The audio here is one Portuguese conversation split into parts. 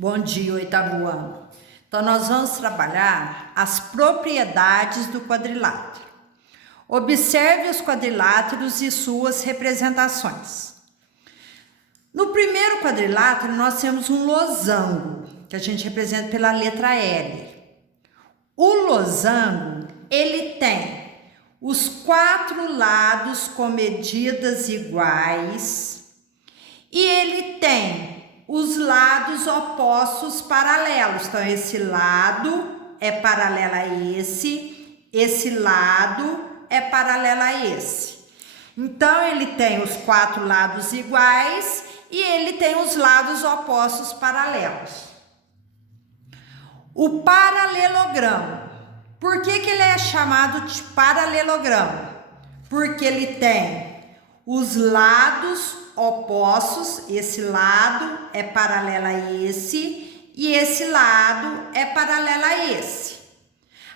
Bom dia, oitavo ano. Então, nós vamos trabalhar as propriedades do quadrilátero. Observe os quadriláteros e suas representações. No primeiro quadrilátero, nós temos um losango, que a gente representa pela letra L. O losango, ele tem os quatro lados com medidas iguais e ele tem os lados opostos paralelos. Então, esse lado é paralelo a esse lado é paralelo a esse. Então, ele tem os quatro lados iguais e ele tem os lados opostos paralelos. O paralelogramo. Por que ele é chamado de paralelogramo? Porque ele tem os lados opostos, esse lado é paralelo a esse e esse lado é paralelo a esse.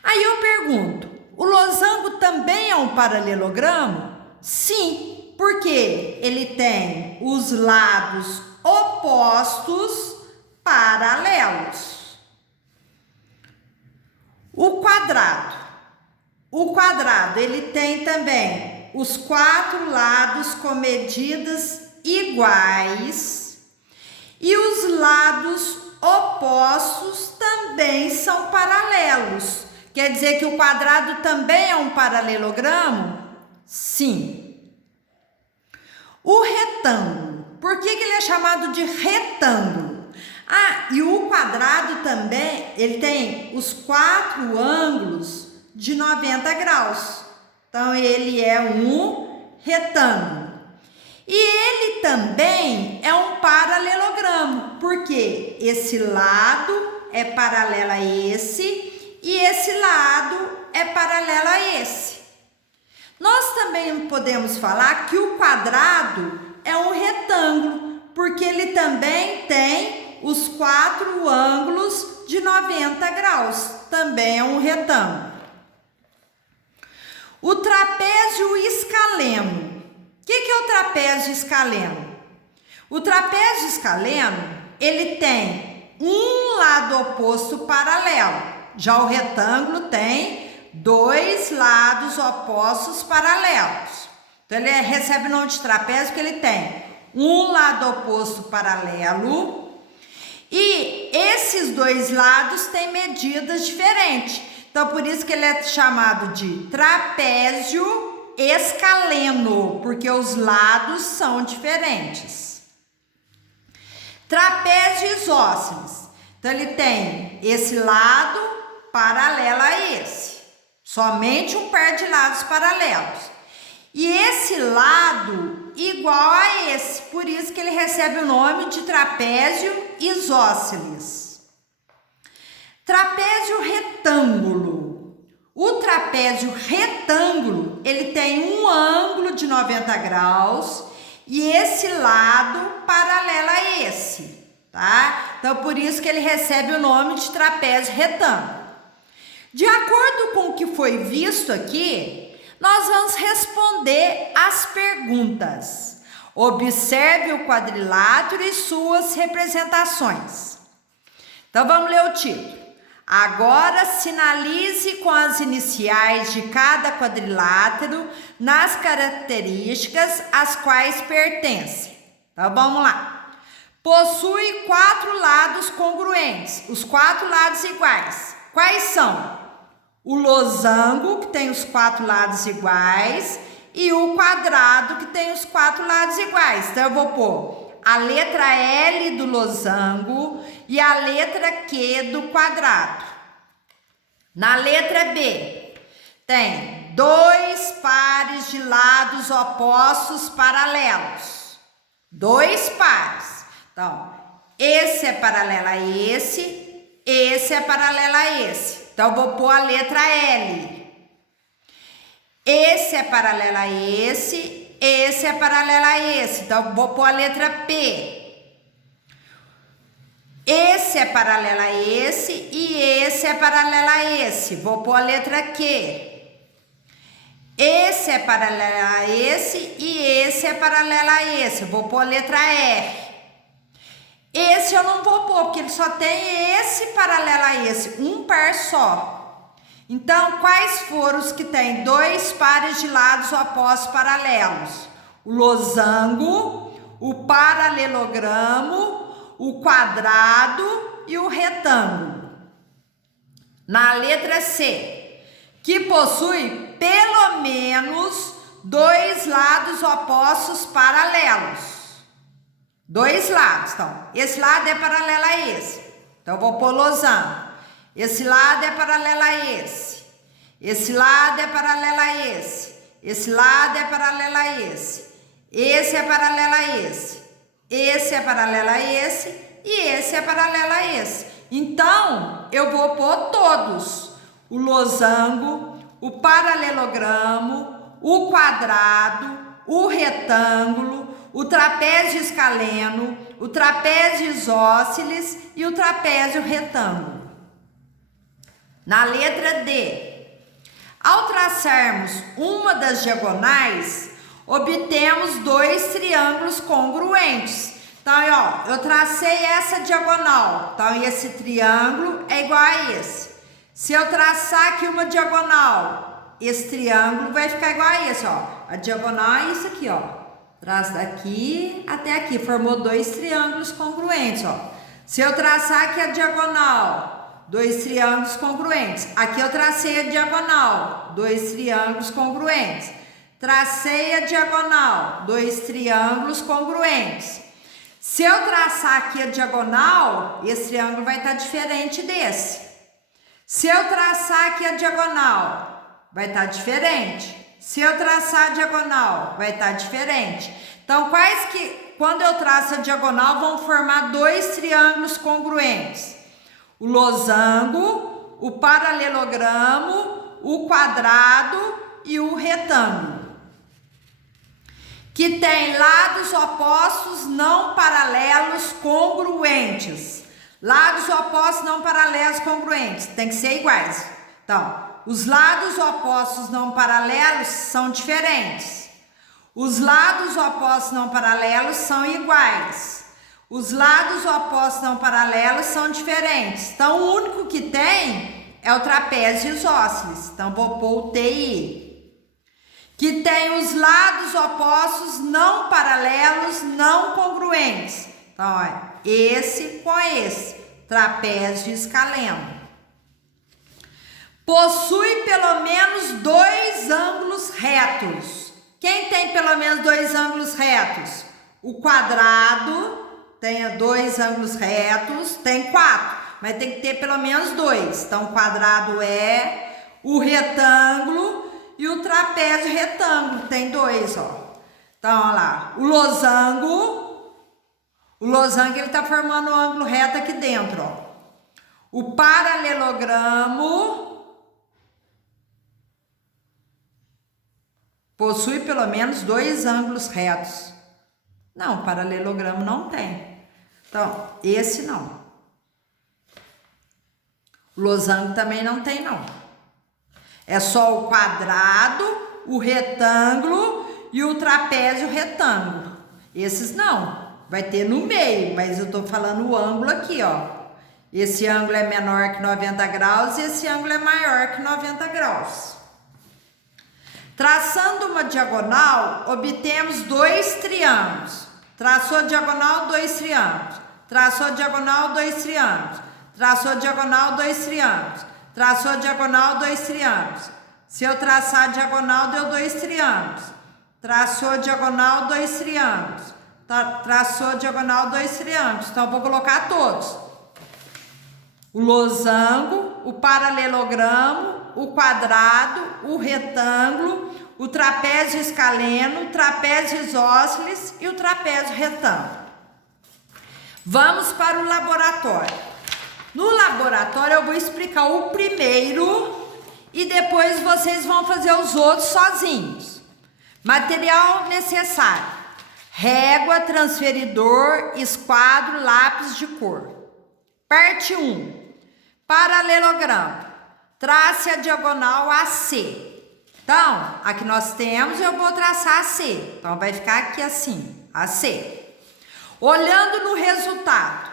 Aí eu pergunto, o losango também é um paralelogramo? Sim, porque ele tem os lados opostos paralelos. O quadrado, ele tem também os quatro lados com medidas iguais e os lados opostos também são paralelos. Quer dizer que o quadrado também é um paralelogramo? Sim. O retângulo, por que ele é chamado de retângulo? E o quadrado também, ele tem os quatro ângulos de 90 graus. Então, ele é um retângulo. E ele também é um paralelogramo, porque esse lado é paralelo a esse e esse lado é paralelo a esse. Nós também podemos falar que o quadrado é um retângulo, porque ele também tem os quatro ângulos de 90 graus, também é um retângulo. O trapézio escaleno. O que é o trapézio escaleno? O trapézio escaleno, ele tem um lado oposto paralelo. Já o retângulo tem dois lados opostos paralelos. Então, ele recebe o nome de trapézio porque ele tem um lado oposto paralelo e esses dois lados têm medidas diferentes. Então, por isso que ele é chamado de trapézio escaleno, porque os lados são diferentes. Trapézio isósceles. Então, ele tem esse lado paralelo a esse. Somente um par de lados paralelos. E esse lado igual a esse. Por isso que ele recebe o nome de trapézio isósceles. Trapézio retângulo. O trapézio retângulo, ele tem um ângulo de 90 graus e esse lado paralelo a esse, tá? Então, por isso que ele recebe o nome de trapézio retângulo. De acordo com o que foi visto aqui, nós vamos responder as perguntas. Observe o quadrilátero e suas representações. Então, vamos ler o título. Agora, sinalize com as iniciais de cada quadrilátero nas características às quais pertence. Então, vamos lá. Possui quatro lados congruentes, os quatro lados iguais. Quais são? O losango, que tem os quatro lados iguais, e o quadrado, que tem os quatro lados iguais. Então, eu vou pôr a letra L do losango e a letra Q do quadrado. Na letra B, tem dois pares de lados opostos paralelos. Dois pares. Então, esse é paralelo a esse é paralelo a esse. Então, eu vou pôr a letra L. Esse é paralelo a esse é paralelo a esse. Então, vou pôr a letra P. Esse é paralelo a esse e esse é paralelo a esse. Vou pôr a letra Q. Esse é paralelo a esse e esse é paralelo a esse. Vou pôr a letra R. Esse eu não vou pôr, porque ele só tem esse paralelo a esse, um par só. Então, quais foram os que têm 2 pares de lados opostos paralelos? O losango, o paralelogramo, o quadrado e o retângulo. Na letra C, que possui pelo menos 2 lados opostos paralelos. 2 lados, então, esse lado é paralelo a esse, então eu vou pôr losango. Esse lado é paralelo a esse, esse lado é paralelo a esse lado é paralelo a esse é paralelo a esse é paralelo a esse e esse é paralelo a esse. Então, eu vou pôr todos, o losango, o paralelogramo, o quadrado, o retângulo, o trapézio escaleno, o trapézio isósceles e o trapézio retângulo. Na letra D, ao traçarmos uma das diagonais, obtemos 2 triângulos congruentes. Então, ó, eu tracei essa diagonal, então esse triângulo é igual a esse. Se eu traçar aqui uma diagonal, esse triângulo vai ficar igual a esse, ó. A diagonal é isso aqui, ó. Traço daqui até aqui, formou 2 triângulos congruentes, ó. Se eu traçar aqui a diagonal, 2 triângulos congruentes. Aqui eu tracei a diagonal, 2 triângulos congruentes. Tracei a diagonal, 2 triângulos congruentes. Se eu traçar aqui a diagonal, esse triângulo vai estar diferente desse. Se eu traçar aqui a diagonal, vai estar diferente. Se eu traçar a diagonal, vai estar diferente. Então, quais que, quando eu traço a diagonal, vão formar 2 triângulos congruentes? O losango, o paralelogramo, o quadrado e o retângulo. Que tem lados opostos não paralelos congruentes. Lados opostos não paralelos congruentes, tem que ser iguais. Então, os lados opostos não paralelos são diferentes. Os lados opostos não paralelos são iguais. Os lados opostos não paralelos são diferentes. Então, o único que tem é o trapézio isósceles. Então, vou pôr o TI. Que tem os lados opostos não paralelos, não congruentes. Então, ó, esse com esse, trapézio escaleno. Possui pelo menos 2 ângulos retos. Quem tem pelo menos 2 ângulos retos? O quadrado tem 2 ângulos retos, tem 4, mas tem que ter pelo menos 2. Então, o quadrado é o retângulo e o trapézio retângulo, tem 2, ó. Então, olha lá, o losango ele tá formando um ângulo reto aqui dentro, ó. O paralelogramo possui pelo menos 2 ângulos retos. Não, o paralelogramo não tem. Então, esse não. O losango também não tem, não. É só o quadrado, o retângulo e o trapézio retângulo. Esses não. Vai ter no meio, mas eu tô falando o ângulo aqui, ó. Esse ângulo é menor que 90 graus e esse ângulo é maior que 90 graus. Traçando uma diagonal, obtemos 2 triângulos. Traçou a diagonal, 2 triângulos. Traçou a diagonal, 2 triângulos. Traçou a diagonal, 2 triângulos. Traçou a diagonal, 2 triângulos. Se eu traçar a diagonal, deu 2 triângulos. Traçou a diagonal, 2 triângulos. Traçou a diagonal, 2 triângulos. Então, eu vou colocar todos. O losango, o paralelogramo, o quadrado, o retângulo, o trapézio escaleno, o trapézio isósceles e o trapézio retângulo. Vamos para o laboratório. No laboratório eu vou explicar o primeiro e depois vocês vão fazer os outros sozinhos. Material necessário: régua, transferidor, esquadro, lápis de cor. Parte 1. Paralelogramo. Trace a diagonal AC. Então, aqui nós temos, eu vou traçar AC. Então, vai ficar aqui assim, AC. Olhando no resultado,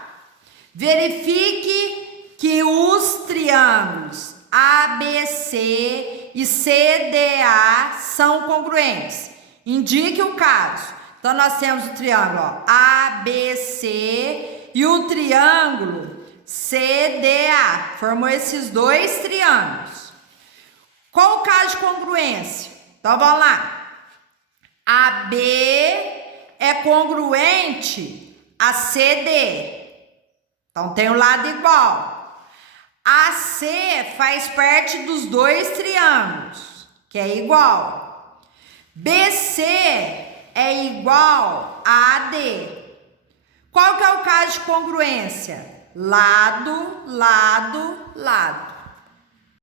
Verifique que os triângulos ABC e CDA são congruentes. Indique o caso. Então, nós temos o triângulo ABC e o triângulo CDA. Formou esses dois triângulos. Qual o caso de congruência? Então, vamos lá. AB é congruente a CD. Então, tem o lado igual. AC faz parte dos dois triângulos, que é igual. BC é igual a AD. Qual que é o caso de congruência? Lado, lado, lado.